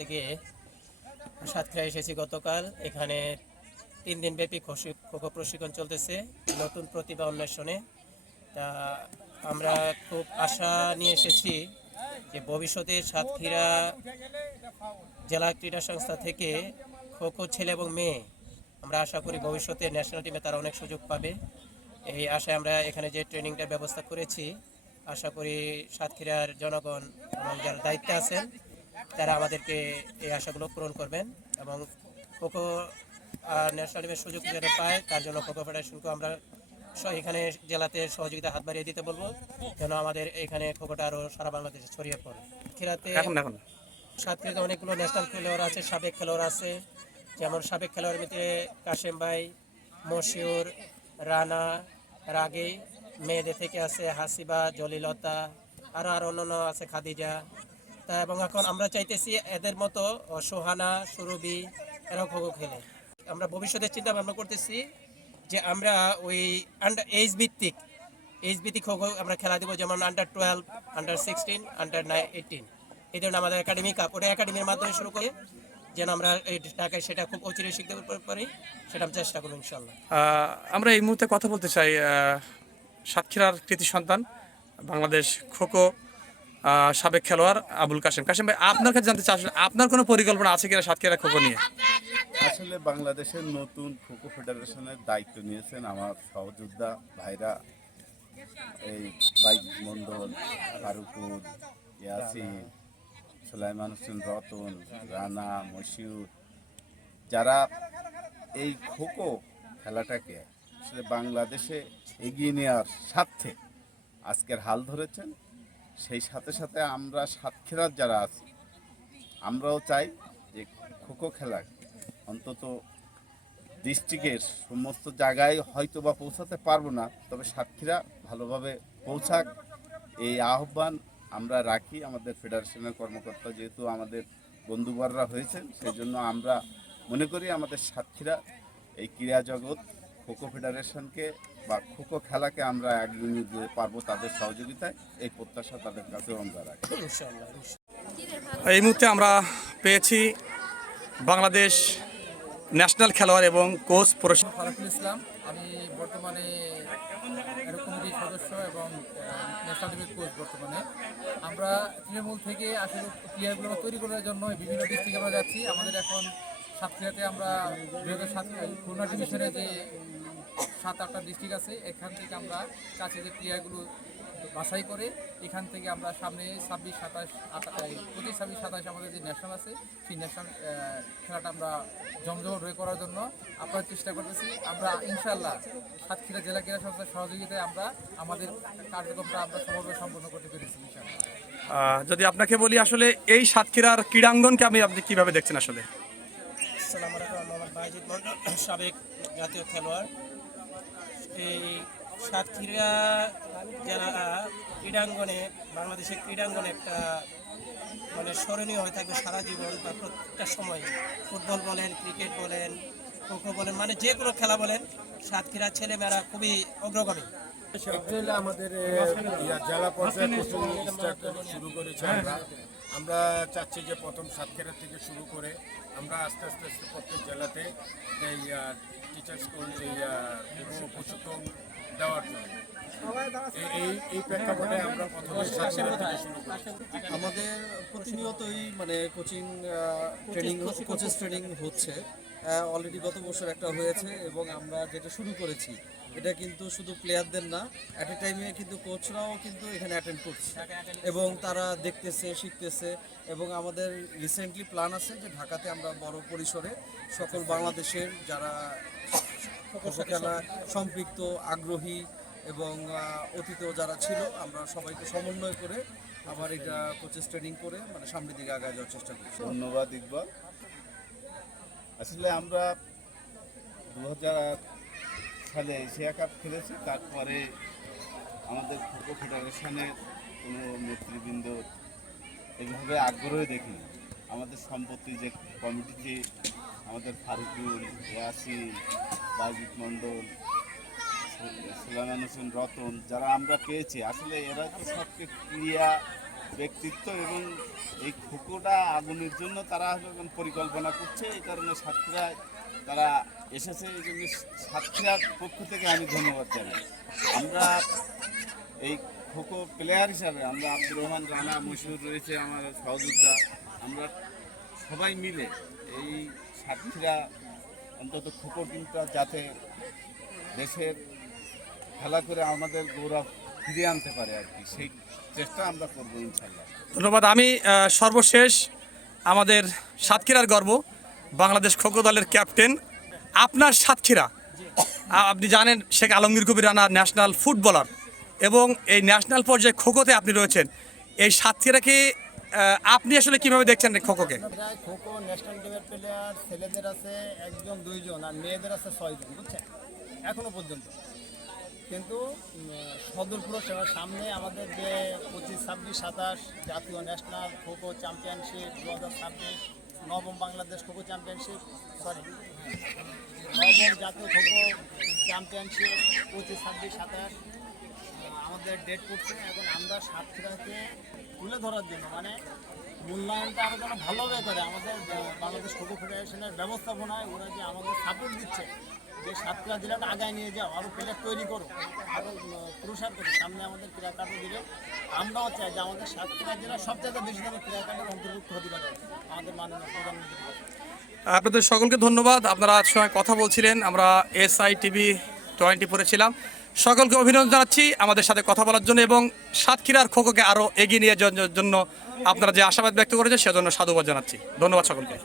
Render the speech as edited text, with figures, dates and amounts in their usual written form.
থেকে সাতক্ষীরা এসেছি গতকাল। এখানে 3 দিন ব্যাপী খোখো প্রশিক্ষণ চলতেছে নতুন প্রতিভা অন্বেষণে। তা আমরা খুব আশা নিয়ে এসেছি যে ভবিষ্যতে সাতক্ষীরা জেলা ক্রীড়া সংস্থা থেকে খোখো ছেলে এবং মেয়ে আমরা আশা করি ভবিষ্যতে ন্যাশনাল টিমে তারা অনেক সুযোগ পাবে। এই আশায় আমরা এখানে যে ট্রেনিংটার ব্যবস্থা করেছি, আশা করি সাতক্ষীরার জনগণ এবং যারা দায়িত্বে আছেন তারা আমাদেরকে এই আশাগুলো পূরণ করবেন এবং খোখো ন্যাশনাল টিমের সুযোগ যারা পায় তার জন্য খোখো ফেডারেশনকে আমরা এখানে জেলাতে সহযোগিতা হাত বাড়িয়ে দিতে বলবো, যেন আমাদের এখানে খোখোটা আরও সারা বাংলাদেশে ছড়িয়ে পড়ে। সাতক্ষীরাতে অনেকগুলো ন্যাশনাল খেলোয়াড় আছে, সাবেক খেলোয়াড় আছে। যেমন সাবেক খেলোয়াড়ের মধ্যে কাশেম ভাই, মশিউর, রানা, রাগি, মেয়েদের থেকে আছে হাসিবা, জলিলতা, আরও অন্যান্য আছে খাদিজা। তা এবং এখন আমরা চাইতেছি এদের মতো সোহানা, সুরভি এরাও খোখো খেলে। আমরা ভবিষ্যতের চিন্তা ভাবনা করতেছি যে আমরা ওই এইজ ভিত্তিক খোখো আমরা খেলা দেবো, যেমন আন্ডার 12, আন্ডার 16, আন্ডার 18। এই ধরনের আমাদের একাডেমি কাপ, ওটা একাডেমির মাধ্যমে শুরু করে যেন আমরা এই ঢাকায় সেটা খুব অচিরে শিখতে পারি, সেটা আমি চেষ্টা করবো ইনশাল্লাহ। আমরা এই মুহূর্তে কথা বলতে চাই সাতক্ষীরার কৃতি সন্তান বাংলাদেশ খোখো সাবেক খেলোয়াড় আবুল কাশেম। কাশেম ভাই, আপনার কাছে জানতে চাই আপনার কোনো পরিকল্পনা আছে কিনা সাতক্ষীরা খোখো নিয়ে? আসলে বাংলাদেশের নতুন খোখো ফেডারেশনের দায়িত্ব নিয়েছেন আমার সহযোদ্ধা ভাইরা, এই বাইক মন্ডল, ফারুকুর, ইয়াসিন, সুলাইমান হোসেন রতন, রানা, মশিউর, যারা এই খোখো খেলাটাকে আসলে বাংলাদেশে এগিয়ে নেওয়ার স্বার্থে আজকের হাল ধরেছেন। সেই সাথে সাথে আমরা সাতক্ষীরার যারা আছি আমরাও চাই যে খোখো খেলা অন্তত ডিস্ট্রিক্টের সমস্ত জায়গায় হয়তো বা পৌঁছাতে পারবো না, তবে সাতক্ষীরা ভালোভাবে পৌঁছাক এই আহ্বান আমরা রাখি। আমাদের ফেডারেশনের কর্মকর্তা যেহেতু আমাদের বন্ধুবররা হয়েছেন, সেই জন্য আমরা মনে করি আমাদের সাতক্ষীরা এই ক্রীড়া জগৎ খোখো ফেডারেশনকে বা খোখো খেলাকে আমরা এগিয়ে নিয়ে যেতে পারবো তাদের সহযোগিতায়, এই প্রত্যাশা তাদের কাছেও আমরা রাখি। এই মুহূর্তে আমরা পেয়েছি বাংলাদেশ ন্যাশনাল খেলোয়াড় এবং কোচ ফারুকুল ইসলাম। আমি বর্তমানে কমিটির সদস্য এবং ন্যাশনাল টিমের কোচ। বর্তমানে আমরা তৃণমূল থেকে আসলে প্লেয়ারগুলো তৈরি করার জন্য বিভিন্ন ডিস্ট্রিক্টে আমরা যাচ্ছি। আমাদের এখন সাতক্ষীরাতে আমরা 2007 খুলনা ডিভিশনে যে 7-8টা ডিস্ট্রিক্ট আছে, এখান থেকে আমরা কাছে যে প্লেয়ারগুলো বাছাই করে এখান থেকে আমরা সামনে 26, 27, 25, 26, 27 আমাদের যে ন্যাশনাল আছে, সেই ন্যাশনাল খেলাটা আমরা জমজমাট হয়ে করার জন্য আমরা চেষ্টা করতেছি। আমরা ইনশাআল্লাহ সাতক্ষীরা জেলা ক্রীড়া সংস্থার সহযোগিতায় আমরা আমাদের কার্যক্রমটা আমরা সফলভাবে সম্পন্ন করতে পেরেছি ইনশাআল্লাহ। যদি আপনাকে বলি আসলে এই সাতক্ষীরার ক্রীড়াঙ্গনকে আপনি কিভাবে দেখছেন? আসলে আসসালামু আলাইকুম, মোহাম্মদ বাজিদ মন্ডল, সাবেক জাতীয় খেলোয়াড়। এই সাতক্ষীরা যারা ক্রীড়াঙ্গনে, বাংলাদেশের ক্রীড়াঙ্গনে একটা মানে স্মরণীয় হয়ে থাকবে সারা জীবন বা প্রত্যেকটা সময়। ফুটবল বলেন, ক্রিকেট বলেন, খোখো বলেন, মানে যে কোনো খেলা বলেন, সাতক্ষীরার ছেলেমেয়েরা খুবই অগ্রগামী। আমাদের জেলা পর্যায়ে কোচিং স্টার্ট শুরু করেছি আমরা চাচ্ছি যে প্রথম সাতক্ষীরা থেকে শুরু করে আমরা আস্তে আস্তে প্রত্যেক জেলাতে এই টিচার স্কুল এই প্রশিক্ষণ দেওয়ার জন্য এই প্রেক্ষাপটে আমরা প্রথমে সাতক্ষীরা থেকে শুরু করি। আমাদের প্রতিনিয়তই মানে কোচেস ট্রেনিং হচ্ছে। অলরেডি গত বছর একটা হয়েছে এবং আমরা যেটা শুরু করেছি এটা কিন্তু শুধু প্লেয়ারদের না, অ্যাট এ টাইমে কিন্তু কোচরাও কিন্তু এখানে অ্যাটেন্ড করছে এবং তারা দেখতেছে, শিখতেছে। এবং আমাদের রিসেন্টলি প্ল্যান আছে যে ঢাকাতে আমরা বড় পরিসরে সকল বাংলাদেশের যারা খোখো খেলা সম্পৃক্ত, আগ্রহী এবং অতীতেও যারা ছিল আমরা সবাইকে সমন্বয় করে আবার এটা কোচেস ট্রেনিং করে মানে সামনের দিকে আগায় যাওয়ার চেষ্টা করছি। ধন্যবাদ ইকবাল। আসলে আমরা 2000 সালে এশিয়া কাপ খেলেছি, তারপরে আমাদের খোখো ফেডারেশনের কোনো নেতৃবৃন্দ এইভাবে আগ্রহ দেখি। আমাদের সম্পত্তি যে কমিটিতে আমাদের ফারুকুল, ইয়াসিন, বাজিদ মন্ডল, সুলাইমান হোসেন রতন, যারা আমরা পেয়েছি, আসলে এরা তো সবকে ক্রীড়া ব্যক্তিত্ব এবং এই খোকোটা আগুনের জন্য তারা এখন পরিকল্পনা করছে, এই কারণে সাতক্ষীরায় তারা এসেছে। এই জন্য সাতক্ষীরার পক্ষ থেকে আমি ধন্যবাদ জানাই। আমরা এই খোকো প্লেয়ার হিসাবে আমরা আব্দুর রহমান, রানা, মশিউর রয়েছে আমার সহযোদ্ধা, আমরা সবাই মিলে এই সাতক্ষীরা অন্তত খোকো টিমটা যাতে দেশের খেলা করে আমাদের গৌরব ফিরিয়ে আনতে পারে আর কি, সেই চেষ্টা আমরা করবো ইনশাল্লাহ। ধন্যবাদ। আমি সর্বশেষ আমাদের সাতক্ষীরার গর্ব বাংলাদেশ খোখো দলের ক্যাপ্টেন, আপনার সাতক্ষীরা, আপনি জানেন শেখ আলমগীর কবির রানা ন্যাশনাল ফুটবলার এবং এই ন্যাশনাল পর্যায়ে খোখোতে আপনি রয়েছেন। এই সাতক্ষীরাকে আপনি আসলে কিভাবে দেখছেন খোখোকে? প্রায় খোখো ন্যাশনাল টিমের প্লেয়ার ছেলেদের আছে 1 জন 2 জন আর মেয়েদের আছে 6 জন, বুঝছেন এখনো পর্যন্ত। কিন্তু সদরপুর সামনে আমাদের যে 25, 26, 27 জাতীয় ন্যাশনাল খোখো চ্যাম্পিয়নশিপ 2026, নবম বাংলাদেশ খোখো চ্যাম্পিয়নশিপ, নবম জাতীয় খোখো চ্যাম্পিয়নশিপ 25, 26, 27 আমাদের ডেট করছে। এখন আমরা সাতক্ষীরাকে তুলে ধরার জন্য মানে মূল্যায়নটা আরও যেন ভালোভাবে করে আমাদের বাংলাদেশ খোখো ফেডারেশনের ব্যবস্থাপনায় ওরা যে আমাদের সাপোর্ট দিচ্ছে, যে সাতক্ষীরা জেলাটা আগায় নিয়ে যাও, আরও প্লেয়ার তৈরি করো, আরও প্রসার করো, সামনে আমাদের ক্রীড়া কার্ডও দিবে। আমরাও চাই যে আমাদের সাতক্ষীরা জেলা সবচেয়ে বেশি যেন ক্রীড়া কার্ডের অন্তর্ভুক্ত হতে পারে আমাদের মাননীয় প্রধানমন্ত্রী। আপনাদের সকলকে ধন্যবাদ। আপনারা আজ সময় কথা বলছিলেন, আমরা SI TV 24 ছিলাম। সকলকে অভিনন্দন জানাচ্ছি আমাদের সাথে কথা বলার জন্য এবং সাতক্ষীরার খোখোকে আরও এগিয়ে নিয়ে যাওয়ার জন্য আপনারা যে আশাবাদ ব্যক্ত করেছেন সেজন্য সাধুবাদ জানাচ্ছি। ধন্যবাদ সকলকে।